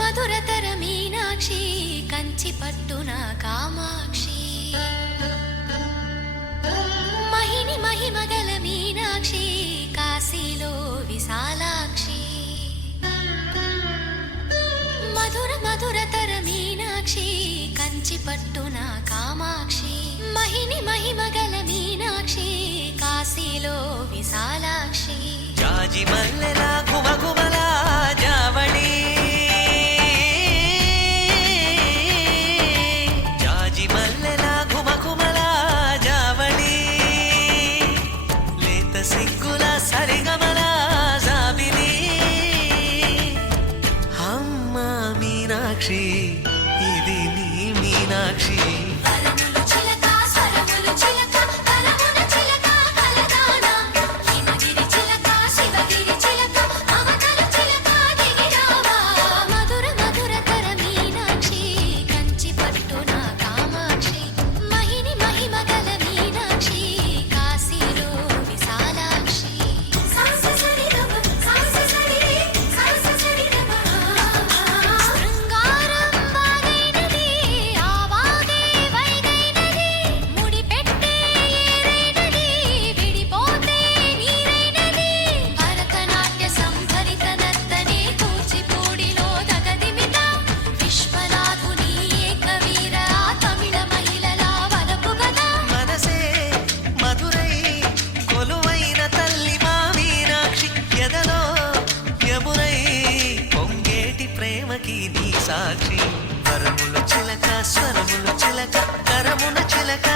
మధురతర మీనాక్షి కంచి పట్టున కామాక్షి మహిని మహిమగల మీనాక్షి కాశీలో విశాలాక్షి మధురతర మీనాక్షి కంచి పట్టున కామాక్షి మహిని మహిమగల మీనాక్షి కాశీలో విశాలాక్షి జాజి మల్లెల గుమగుమల జావళి జాజి మల్లెల గుమగుమల జావళి లేత సిగ్గుల సరిగమల జాబిలి అమ్మ మీనాక్షి ఇది నీ మీనాక్షి ప్రేమకి నీ సాక్షి వరముల చిలక స్వరముల చిలక కరమున చిలక